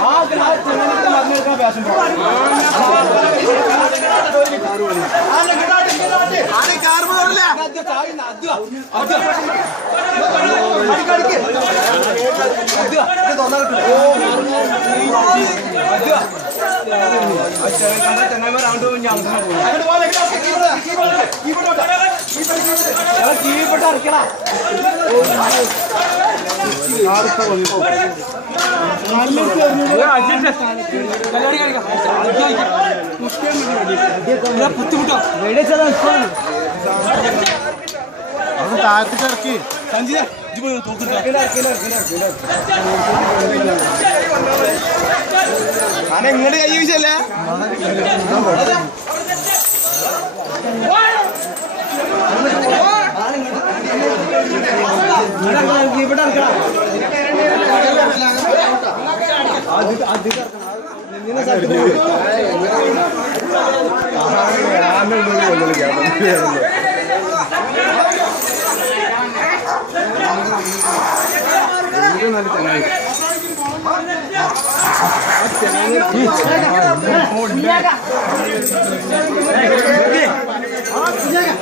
ആ ഗ്രഹത്തിൽ മറിഞ്ഞെടുക്കാൻ വേഷം കീഴ്പ്പെട്ട് ഇറക്കടാ ബുദ്ധിമുട്ടോ വെടിച്ചതാണ് അത് താഴത്തേക്ക് ഇറക്കി. സഞ്ജിത എങ്ങനെ കൈ വീശല്ലേ ഇവിടെ അത് അത്. ഇങ്ങനെ ചെയ്യുന്നത് നല്ല ചെങ്ങായി ആ ചെങ്ങായി